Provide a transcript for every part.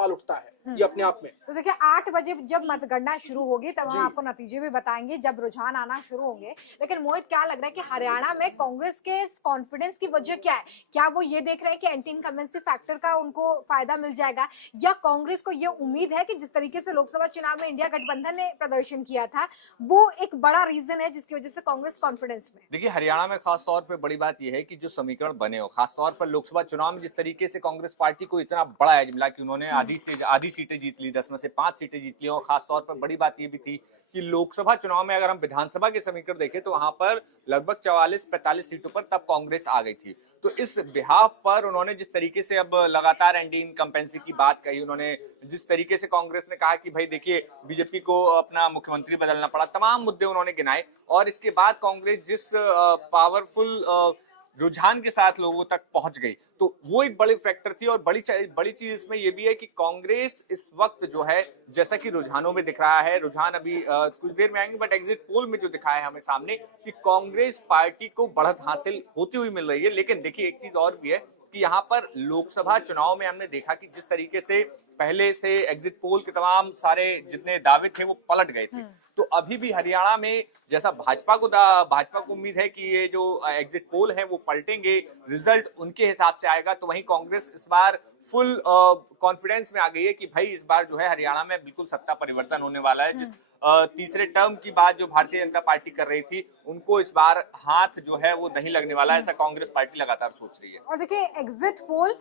सवाल उठता है ये अपने आप में। तो देखिए 8 बजे जब मतगणना शुरू होगी तब हम आपको नतीजे भी बताएंगे, जब रुझान आना शुरू होंगे। लेकिन मोहित, क्या लग रहा है कि हरियाणा में कांग्रेस के कॉन्फिडेंस की वजह क्या है? क्या वो ये देख रहे हैं कि एंटी इनकम्बेंसी फैक्टर का उनको फायदा मिल जाएगा, या कांग्रेस को ये उम्मीद है कि जिस तरीके से लोकसभा चुनाव में इंडिया गठबंधन ने प्रदर्शन किया था वो एक बड़ा रीजन है जिसकी वजह से कांग्रेस कॉन्फिडेंस में? देखिए, हरियाणा में खास तौर पे बड़ी बात यह है कि जो समीकरण बने हो, खास तौर पर लोकसभा चुनाव में जिस तरीके से कांग्रेस पार्टी को इतना बड़ा एज मिला कि उन्होंने आधी सीटें जीत ली, 10 में से 5 सीटें जीत ली। और खास तौर पर बड़ी बात यह भी थी कि लोकसभा चुनाव में अगर हम विधानसभा के समीकरण देखें तो वहां पर लगभग 44-45 सीटों पर तब कांग्रेस आ गई थी। तो इस बिहाफ पर उन्होंने जिस तरीके से अब लगातार एंटी इनकम्बेंसी की बात कही, उन्होंने जिस तरीके से कांग्रेस ने कहा कि भाई देखिए बीजेपी को अपना मुख्यमंत्री बदलना पड़ा, तमाम मुद्दे उन्होंने गिनाए। और इसके बाद कांग्रेस जिस पावरफुल रुझान के साथ लोगों तक पहुंच गई, तो वो एक बड़ी फैक्टर थी। और बड़ी चीज इसमें यह भी है कि कांग्रेस इस वक्त जो है, जैसा कि रुझानों में दिख रहा है, रुझान अभी कुछ देर में आएंगे, बट एग्जिट पोल में जो दिखा है हमें सामने कि कांग्रेस पार्टी को बढ़त हासिल होती हुई मिल रही है। लेकिन देखिए एक चीज और भी है कि यहाँ पर लोकसभा चुनाव में हमने देखा कि जिस तरीके से पहले से एग्जिट पोल के तमाम सारे जितने दावे थे वो पलट गए थे। तो अभी भी हरियाणा में जैसा भाजपा को उम्मीद है कि ये जो एग्जिट पोल है वो पलटेंगे, रिजल्ट उनके हिसाब से आएगा, तो वहीं कांग्रेस इस बार फुल कॉन्फिडेंस में आ गई है कि भाई इस बार जो है हरियाणा में बिल्कुल सत्ता परिवर्तन होने वाला है। जिस तीसरे टर्म की बात जो भारतीय जनता पार्टी कर रही थी, उनको इस बार हाथ जो है वो नहीं लगने वाला है, ऐसा कांग्रेस पार्टी लगातार सोच रही है। और देखिए एग्जिट पोल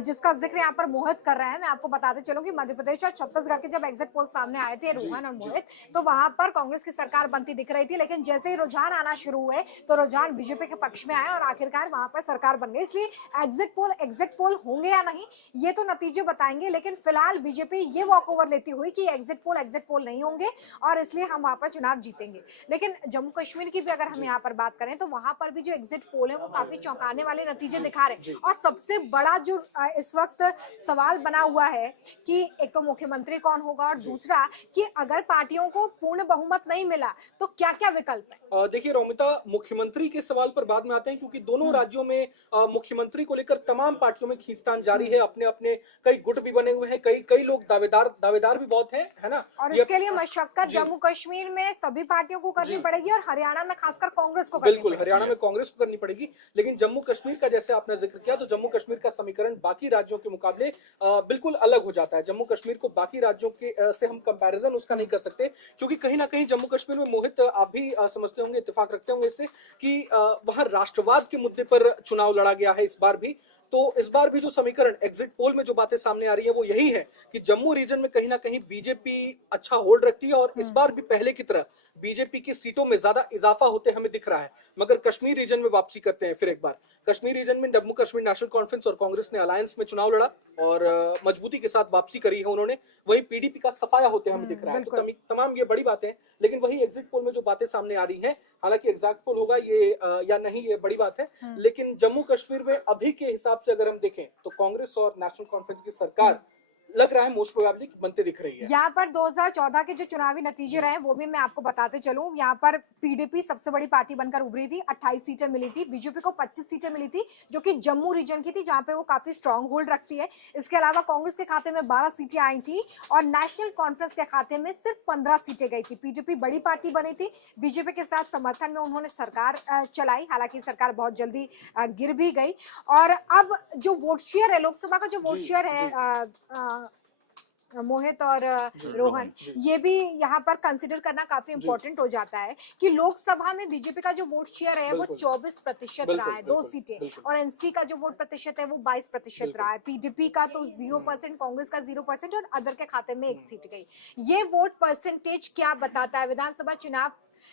जिसका जिक्र यहाँ पर मोहित कर रहे हैं, मैं आपको बताते चलूं कि मध्य प्रदेश और छत्तीसगढ़ के जब एग्जिट पोल सामने आए थे रोहन और मोहित, तो वहां पर कांग्रेस की सरकार बनती दिख रही थी। लेकिन जैसे ही रुझान आना शुरू हुए तो रुझान बीजेपी के पक्ष में आए और आखिरकार वहां पर सरकार बन गई। इसलिए एग्जिट पोल होंगे या नहीं ये तो नतीजे बताएंगे, लेकिन फिलहाल बीजेपी ये वॉक ओवर लेती हुई कि एग्जिट पोल नहीं होंगे और इसलिए हम वहां पर चुनाव जीतेंगे। लेकिन जम्मू कश्मीर की भी अगर हम यहाँ पर बात करें तो वहां पर भी जो एग्जिट पोल है वो काफी चौंकाने वाले नतीजे दिखा रहे हैं। और सबसे बड़ा जो इस वक्त सवाल बना हुआ है कि एक तो मुख्यमंत्री कौन होगा, और दूसरा कि अगर पार्टियों को पूर्ण बहुमत नहीं मिला तो क्या क्या विकल्प है? देखिए रोमिता, मुख्यमंत्री के सवाल पर बाद में आते हैं, क्योंकि दोनों राज्यों में मुख्यमंत्री को लेकर तमाम पार्टियों में खींचतान जारी है। अपने अपने कई गुट भी बने हुए हैं, कई लोग दावेदार भी बहुत हैं, है ना। और इसके लिए मशक्कत जम्मू कश्मीर में सभी पार्टियों को करनी पड़ेगी और हरियाणा में खासकर कांग्रेस को करनी बिल्कुल हरियाणा में कांग्रेस को करनी पड़ेगी। लेकिन जम्मू कश्मीर का जैसे आपने जिक्र किया, तो जम्मू कश्मीर का समीकरण बाकी राज्यों के मुकाबले बिल्कुल अलग हो जाता है। जम्मू कश्मीर को बाकी राज्यों के से हम कंपैरिजन उसका नहीं कर सकते, क्योंकि कहीं ना कहीं जम्मू कश्मीर में, मोहित आप भी समझते होंगे, इत्तेफाक रखते होंगे इससे, कि वहां राष्ट्रवाद के मुद्दे पर चुनाव लड़ा गया है इस बार भी। तो इस बार भी जो समीकरण एग्जिट पोल में जो बातें सामने आ रही है वो यही है कि जम्मू रीजन में कहीं ना कहीं बीजेपी अच्छा होल्ड रखती है, और इस बार भी पहले की तरह बीजेपी की सीटों में ज्यादा इजाफा होते हमें दिख रहा है। मगर कश्मीर रीजन में वापसी करते हैं फिर एक बार। कश्मीर रीजन में जम्मू कश्मीर नेशनल कॉन्फ्रेंस और कांग्रेस ने अलायंस में चुनाव लड़ा और मजबूती के साथ वापसी करी है उन्होंने। वहीं पीडीपी का सफाया होते हमें दिख रहा है। तो तमाम ये बड़ी बातें हैं, लेकिन वही एग्जिट पोल में जो बातें सामने आ रही हैं, हालांकि एग्जैक्ट पोल होगा ये या नहीं ये बड़ी बात है, लेकिन जम्मू कश्मीर में अभी के हिसाब से अगर हम देखें तो कांग्रेस और नेशनल कॉन्फ्रेंस की सरकार लग रहा है मोस्ट प्रोबेबली बनते दिख रही है। यहाँ पर 2014 के जो चुनावी नतीजे रहे वो भी मैं आपको बताते चलूं। यहाँ पर पीडीपी सबसे बड़ी पार्टी बनकर उभरी थी, 28 सीटें मिली थी। बीजेपी को 25 सीटें मिली थी जो कि जम्मू रीजन की थी, जहां पे वो काफी स्ट्रांग होल्ड रखती है। इसके अलावा कांग्रेस के खाते में 12 सीटें आई थी और नेशनल कॉन्फ्रेंस के खाते में सिर्फ 15 सीटें गई थी। पीडीपी बड़ी पार्टी बनी थी, बीजेपी के साथ समर्थन में उन्होंने सरकार चलाई, हालांकि सरकार बहुत जल्दी गिर भी गई। और अब जो वोट शेयर है, लोकसभा का जो वोट शेयर है मोहित और रोहन, ये भी यहाँ पर कंसिडर करना काफी इंपॉर्टेंट हो जाता है कि लोकसभा में बीजेपी का जो वोट शेयर है वो 24% रहा है, 2 सीटें, और एनसी का जो वोट प्रतिशत है वो 22% रहा है। पीडीपी का तो 0%, कांग्रेस का 0% और अदर के खाते में 1 सीट गई। ये वोट परसेंटेज क्या बताता है? विधानसभा चुनाव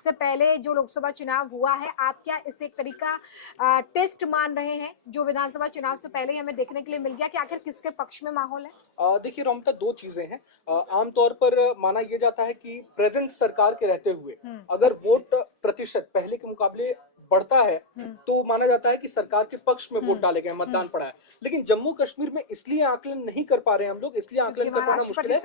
से पहले जो लोकसभा चुनाव हुआ है, आप क्या इसे एक तरीका टेस्ट मान रहे हैं जो विधानसभा चुनाव से पहले ही हमें देखने के लिए मिल गया कि आखिर किसके पक्ष में माहौल है? देखिए रोमिता, 2 चीजें हैं। आमतौर पर माना यह जाता है कि प्रेजेंट सरकार के रहते हुए अगर वोट प्रतिशत पहले के मुकाबले बढ़ता है तो माना जाता है कि सरकार के पक्ष में वोट डाले गए, मतदान पड़ा है। लेकिन जम्मू कश्मीर में इसलिए आकलन नहीं कर पा रहे हैं हम लोग, इसलिए आकलन कर पाना मुश्किल है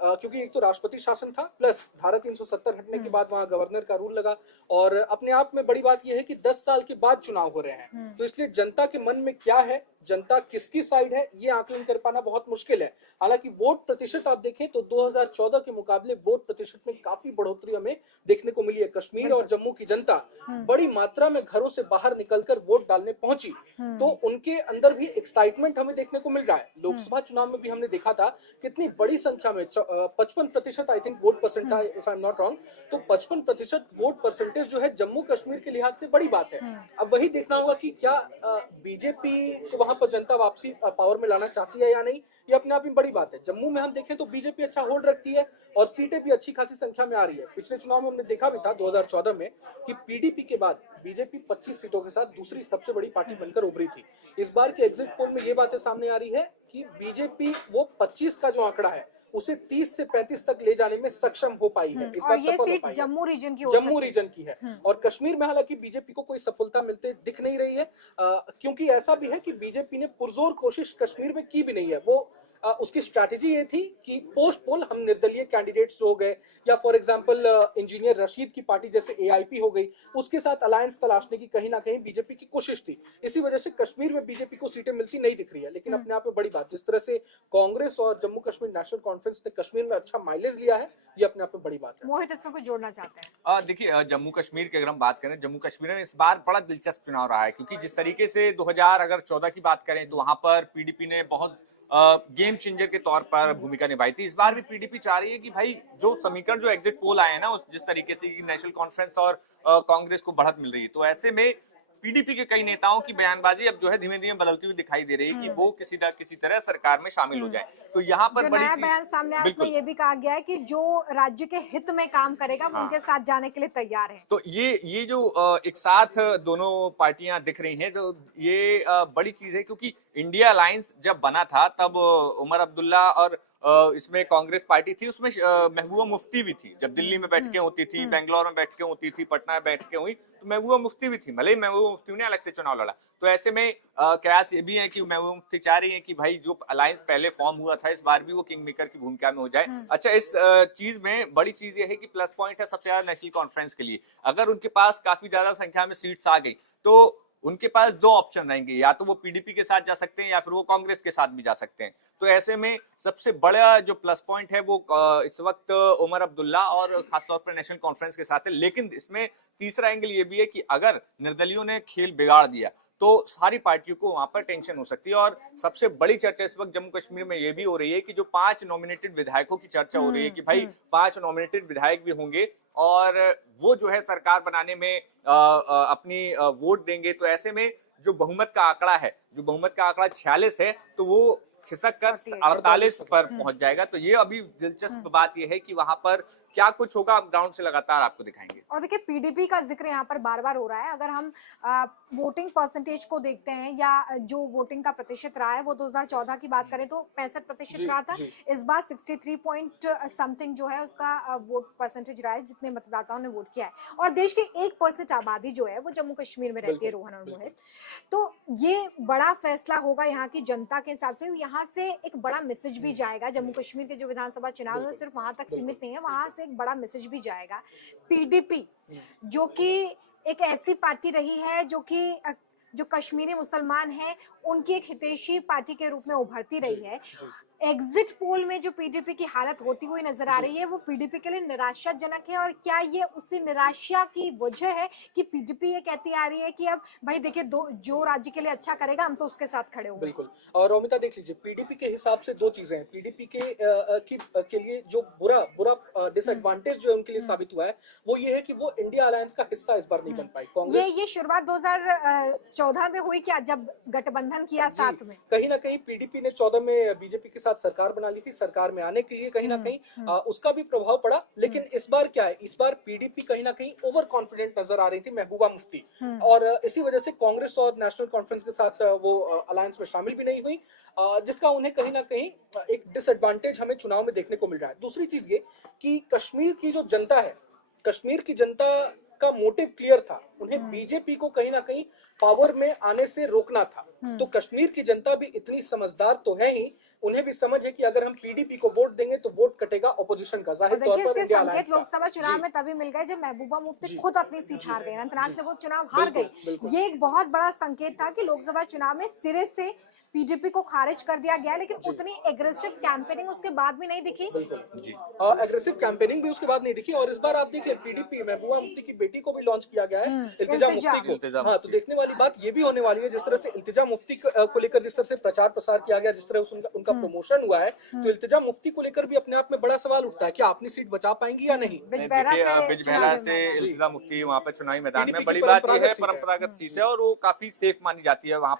क्योंकि एक तो राष्ट्रपति शासन था, प्लस धारा 370 हटने के बाद वहां गवर्नर का रूल लगा, और अपने आप में बड़ी बात यह है कि 10 साल के बाद चुनाव हो रहे हैं, तो इसलिए जनता के मन में क्या है जनता किसकी साइड है ये आकलन कर पाना बहुत मुश्किल है। हालांकि वोट प्रतिशत आप देखें तो 2014 के मुकाबले वोट प्रतिशत में काफी बढ़ोतरी हमें देखने को मिली है। कश्मीर और जम्मू की जनता बड़ी मात्रा में घरों से बाहर निकलकर वोट डालने पहुंची, तो उनके अंदर भी एक्साइटमेंट हमें देखने को मिल रहा है। लोकसभा चुनाव में भी हमने देखा था कितनी बड़ी संख्या में 55% I think vote percentage, if I am not wrong, तो 55% वोट परसेंटेज जो है जम्मू कश्मीर के लिहाज से बड़ी बात है। अब वही देखना होगा कि क्या बीजेपी को वहां पर जनता वापसी पावर में लाना चाहती है या नहीं, ये अपने आप में बड़ी बात है। जम्मू में हम देखें तो बीजेपी अच्छा होल्ड रखती है और सीटें भी अच्छी खासी संख्या में आ रही है। पिछले चुनाव में हमने देखा भी था 2014 में कि पीडीपी के बाद बीजेपी 25 सीटों के साथ दूसरी सबसे बड़ी पार्टी बनकर उभरी थी। इस बार के एग्जिट पोल में ये बातें सामने आ रही है कि बीजेपी वो 25 का जो आंकड़ा है उसे 30 से 35 तक ले जाने में सक्षम हो पाई है। इस बार और ये सफल हो सीट पाई है। जम्मू रीजन की हो जम्मू सकती है। रीजन की है। और कश्मीर में हालांकि बीजेपी को कोई सफलता मिलते दिख नहीं रही है, क्योंकि ऐसा भी है कि बीजेपी ने पुरजोर कोशिश कश्मीर में की भी नहीं है। वो उसकी स्ट्रैटेजी ये थी कि पोस्ट पोल हम निर्दलीय कैंडिडेट्स हो गए या फॉर एग्जांपल इंजीनियर रशीद की पार्टी जैसे एआईपी हो गई, उसके साथ अलायंस तलाशने की कहीं ना कहीं बीजेपी की कोशिश थी। इसी वजह से कश्मीर में बीजेपी को सीटें मिलती नहीं दिख रही है। लेकिन अपने आप में बड़ी बात, जिस तरह से कांग्रेस और जम्मू कश्मीर नेशनल कॉन्फ्रेंस ने कश्मीर में अच्छा माइलेज लिया है, ये अपने आप में बड़ी बात है। मोहित इसमें कुछ जोड़ना चाहते हैं? देखिए, जम्मू कश्मीर की अगर हम बात करें, जम्मू कश्मीर में इस बार बड़ा दिलचस्प चुनाव रहा है, क्योंकि जिस तरीके से 2014 की बात करें तो वहां पर पीडीपी ने बहुत गेम चेंजर के तौर पर भूमिका निभाई थी। इस बार भी पीडीपी चाह रही है कि भाई जो समीकरण, जो एग्जिट पोल आए हैं ना, उस जिस तरीके से नेशनल कॉन्फ्रेंस और कांग्रेस को बढ़त मिल रही है, तो ऐसे में पीडीपी के कई नेताओं की बयानबाजी अब जो है धीमे धीमे बदलती हुई दिखाई दे रही है कि वो किसी तरह सरकार में शामिल हो जाए। तो यहाँ पर जो बड़ी नया चीज, बयान सामने आया उसमें ये भी कहा गया है कि जो राज्य के हित में काम करेगा वो उनके साथ जाने के लिए तैयार है। तो ये जो एक साथ दोनों पार्टियां दिख रही हैं, तो ये बड़ी चीज है, क्योंकि इंडिया अलायंस जब बना था तब उमर अब्दुल्ला और इसमें कांग्रेस पार्टी थी, उसमें महबूबा मुफ्ती भी थी। जब दिल्ली में बैठकें होती थी, बेंगलोर में बैठकें होती थी, पटना में बैठकें हुई, तो महबूबा मुफ्ती भी थी। भले ही महबूबा मुफ्ती ने अलग से चुनाव लड़ा। तो ऐसे में कयास ये भी है कि महबूबा मुफ्ती चाह रही है कि भाई जो अलायंस पहले फॉर्म हुआ था, इस बार भी वो किंग मेकर की भूमिका में हो जाए। अच्छा, इस चीज में बड़ी चीज ये है कि प्लस पॉइंट है सबसे ज्यादा नेशनल कॉन्फ्रेंस के लिए। अगर उनके पास काफी ज्यादा संख्या में सीट्स आ गई तो उनके पास दो ऑप्शन रहेंगे, या तो वो पीडीपी के साथ जा सकते हैं या फिर वो कांग्रेस के साथ भी जा सकते हैं। तो ऐसे में सबसे बड़ा जो प्लस पॉइंट है वो इस वक्त उमर अब्दुल्ला और खासतौर पर नेशनल कॉन्फ्रेंस के साथ है। लेकिन इसमें तीसरा एंगल ये भी है कि अगर निर्दलियों ने खेल बिगाड़ दिया तो सारी पार्टियों को वहां पर टेंशन हो सकती है। और सबसे बड़ी चर्चा इस वक्त जम्मू कश्मीर में ये भी हो रही है कि जो 5 नॉमिनेटेड विधायकों की चर्चा हो रही है कि भाई 5 नॉमिनेटेड विधायक भी होंगे और वो जो है सरकार बनाने में अपनी वोट देंगे। तो ऐसे में जो बहुमत का आंकड़ा है, जो बहुमत का आंकड़ा 46 है, तो वो खिसक कर 48 पर पहुंच जाएगा। तो ये अभी दिलचस्प बात ये है कि वहां पर क्या कुछ होगा, हम ग्राउंड से लगातार आपको दिखाएंगे। और देखिए पीडीपी का जिक्र यहाँ पर बार बार हो रहा है। अगर हम वोटिंग परसेंटेज को देखते हैं या जो वोटिंग का प्रतिशत रहा है वो 2014 की बात करें तो 65% रहा था। इस बार 63 पॉइंट समथिंग जो है उसका वोट परसेंटेज रहा है, जितने मतदाताओं ने वोट किया है। और देश की 1% आबादी जो है वो जम्मू कश्मीर में रहती है, रोहन और मोहित। तो ये बड़ा फैसला होगा यहाँ की जनता के हिसाब से। यहाँ से एक बड़ा मैसेज भी जाएगा। जम्मू कश्मीर के जो विधानसभा चुनाव है सिर्फ वहां तक सीमित नहीं है, वहां से एक बड़ा मैसेज भी जाएगा। पीडीपी जो कि एक ऐसी पार्टी रही है जो कश्मीरी मुसलमान है उनकी एक हितैषी पार्टी के रूप में उभरती रही है। एग्जिट पोल में जो पीडीपी की हालत होती हुई नजर आ रही है वो पीडीपी के लिए निराशाजनक है। और क्या ये उसी निराशा की वजह है कि पीडीपी ये कहती आ रही है कि अब भाई देखिए जो राज्य के लिए अच्छा करेगा हम तो उसके साथ खड़े होंगे। बिल्कुल। और रोमिता देख लीजिए, पीडीपी के हिसाब से दो चीजें हैं। पीडीपी के लिए जो बुरा डिसएडवांटेज जो उनके लिए साबित हुआ है वो ये है कि वो इंडिया अलायंस का हिस्सा इस बार नहीं बन पाई। कांग्रेस ये शुरुआत 2014 में हुई क्या, जब गठबंधन किया साथ में। कहीं ना कहीं पीडीपी ने 14 में बीजेपी के साथ सरकार बना ली थी। सरकार में आने के लिए कहीं ना कहीं उसका भी प्रभाव पड़ा। लेकिन इस बार क्या है, इस बार पीडीपी कहीं ना कहीं ओवर कॉन्फिडेंट नजर आ रही थी महबूबा मुफ्ती, और इसी वजह से कांग्रेस और नेशनल कॉन्फ्रेंस के साथ वो अलायंस में शामिल भी नहीं हुई, जिसका उन्हें कहीं ना कहीं एक डिसएडवांटेज हमें चुनाव में देखने को मिल रहा है। दूसरी चीज ये कि कश्मीर की जो जनता है, कश्मीर की जनता का मोटिव क्लियर था। उन्हें बीजेपी को कहीं ना कहीं पावर में आने से रोकना था। तो कश्मीर की जनता भी इतनी समझदार तो है ही, उन्हें भी समझ है कि अगर हम पीडीपी को वोट देंगे तो वोट कटेगा ऑपोजिशन का, और जाहिर तौर देखिए पर इसके इंडिया संकेत अलायंस का। लोकसभा चुनाव जी। में तभी मिल गए जब महबूबा मुफ्ती जी। खुद अपनी सीट हार गई, अनंतनाग से वो चुनाव हार बिल्कुल, गई। बिल्कुल। ये एक बहुत बड़ा संकेत था कि लोकसभा चुनाव में सिरे से पीडीपी को खारिज कर दिया गया, लेकिन उतनी एग्रेसिव कैंपेनिंग उसके बाद भी नहीं दिखी। बिल्कुल जी। एग्रेसिव कैंपेनिंग भी उसके बाद नहीं दिखी। और इस बार आप देख ले पीडीपी महबूबा मुफ्ती की बेटी को भी लॉन्च किया गया है, इल्तिजा मुफ्ती को। इल्तिजा हाँ, तो मुफ्ती। देखने वाली बात ये भी होने वाली है, जिस तरह से इल्तिजा मुफ्ती को लेकर जिस तरह से प्रचार प्रसार किया गया, जिस तरह से उनका प्रमोशन हुआ है, तो इल्तिजा मुफ्ती को लेकर भी अपने आप में बड़ा सवाल उठता है कि अपनी सीट बचा पाएंगी या नहीं। बिजबेहरा देखिए, से बिजबेहरा चुनावी से मैदान। इल्तिजा मुफ्ती वहाँ पे चुनावी मैदान PDP में की बड़ी बात यह है परंपरागत सीट है। परंपरागत सीट है और वो काफी सेफ मानी जाती है वहाँ